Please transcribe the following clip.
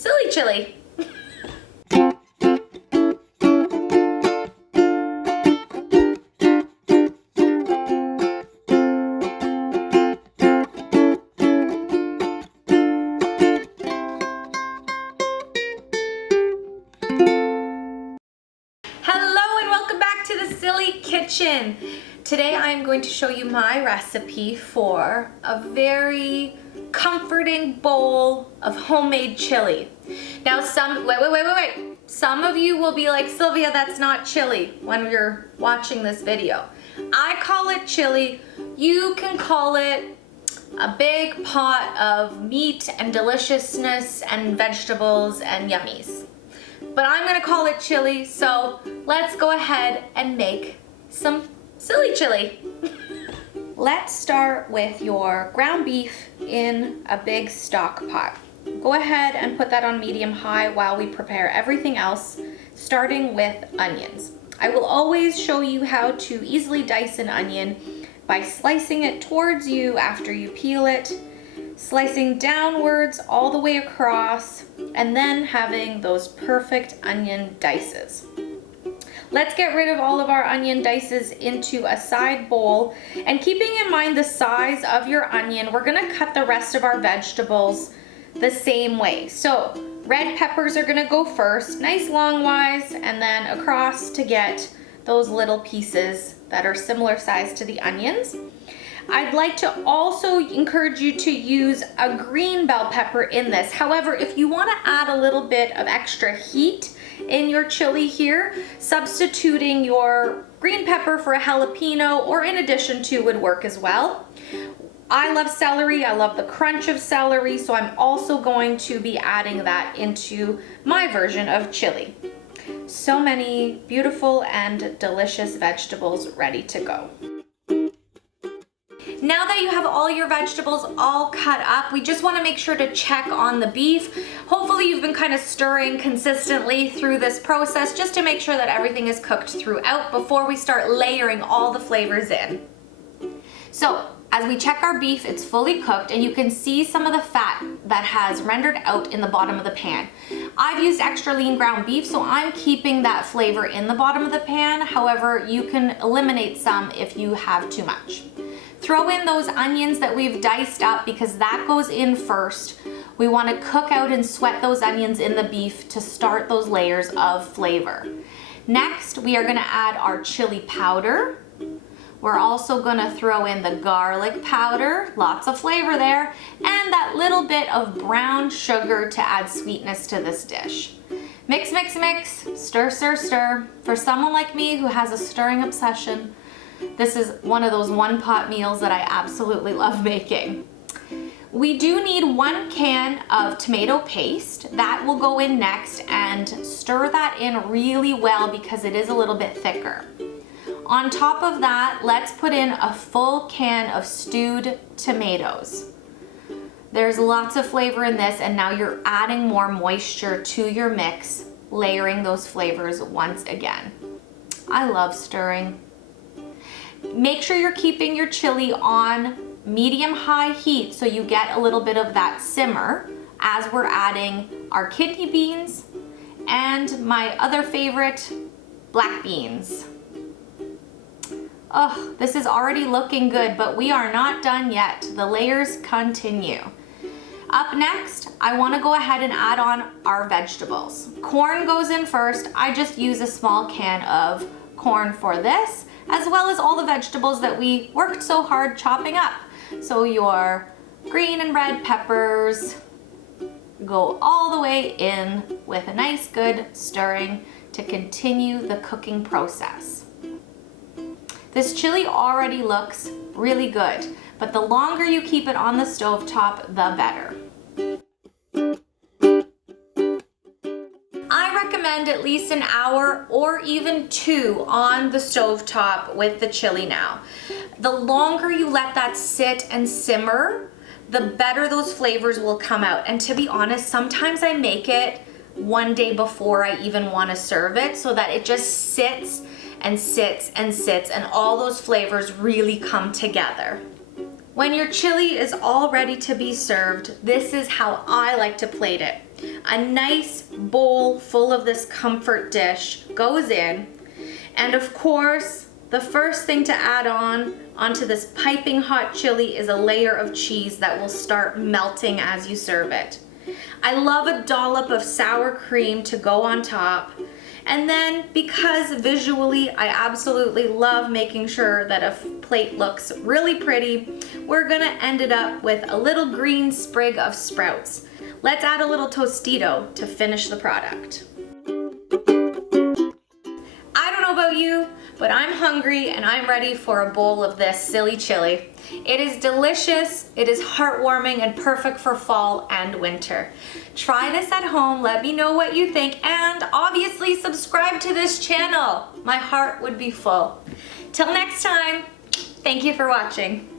silly chili. Kitchen. Today I am going to show you my recipe for a very comforting bowl of homemade chili. Now wait. Some of you will be like, Sylvia, that's not chili when you're watching this video. I call it chili. You can call it a big pot of meat and deliciousness and vegetables and yummies. But I'm gonna call it chili, so let's go ahead and make some silly chili. Let's start with your ground beef in a big stock pot. Go ahead and put that on medium-high while we prepare everything else, starting with onions. I will always show you how to easily dice an onion by slicing it towards you after you peel it, slicing downwards all the way across, and then having those perfect onion dices. Let's get rid of all of our onion dices into a side bowl, and keeping in mind the size of your onion, we're gonna cut the rest of our vegetables the same way. So red peppers are gonna go first, nice long wise, and then across to get those little pieces that are similar size to the onions. I'd like to also encourage you to use a green bell pepper in this. However, if you want to add a little bit of extra heat in your chili here, substituting your green pepper for a jalapeno or in addition to would work as well. I love celery. I love the crunch of celery, so I'm also going to be adding that into my version of chili. So many beautiful and delicious vegetables ready to go. Now that you have all your vegetables all cut up, we just want to make sure to check on the beef. Hopefully you've been kind of stirring consistently through this process just to make sure that everything is cooked throughout before we start layering all the flavors in. So as we check our beef, it's fully cooked and you can see some of the fat that has rendered out in the bottom of the pan. I've used extra lean ground beef, so I'm keeping that flavor in the bottom of the pan. However, you can eliminate some if you have too much. Throw in those onions that we've diced up because that goes in first. We want to cook out and sweat those onions in the beef to start those layers of flavor. Next, we are going to add our chili powder. We're also going to throw in the garlic powder, lots of flavor there, and that little bit of brown sugar to add sweetness to this dish. Mix, mix, mix, stir, stir, stir. For someone like me who has a stirring obsession, this is one of those one-pot meals that I absolutely love making. We do need 1 can of tomato paste. That will go in next, and stir that in really well because it is a little bit thicker. On top of that, let's put in a full can of stewed tomatoes. There's lots of flavor in this, and now you're adding more moisture to your mix, layering those flavors once again. I love stirring. Make sure you're keeping your chili on medium-high heat so you get a little bit of that simmer as we're adding our kidney beans and my other favorite, black beans. Oh, this is already looking good, but we are not done yet. The layers continue. Up next, I want to go ahead and add on our vegetables. Corn goes in first. I just use a small can of corn for this, as well as all the vegetables that we worked so hard chopping up. So your green and red peppers go all the way in with a nice good stirring to continue the cooking process. This chili already looks really good, but the longer you keep it on the stovetop, the better. I recommend at least an hour or even 2 on the stovetop with the chili now. The longer you let that sit and simmer, the better those flavors will come out. And to be honest, sometimes I make it one day before I even want to serve it so that it just sits and sits and sits and all those flavors really come together. When your chili is all ready to be served, this is how I like to plate it. A nice bowl full of this comfort dish goes in, and of course, the first thing to add onto this piping hot chili is a layer of cheese that will start melting as you serve it. I love a dollop of sour cream to go on top. And then, because visually I absolutely love making sure that a plate looks really pretty, we're gonna end it up with a little green sprig of sprouts. Let's add a little Tostito to finish the product. I don't know about you, but I'm hungry and I'm ready for a bowl of this silly chili. It is delicious, it is heartwarming, and perfect for fall and winter. Try this at home, let me know what you think, and obviously subscribe to this channel. My heart would be full. Till next time, thank you for watching.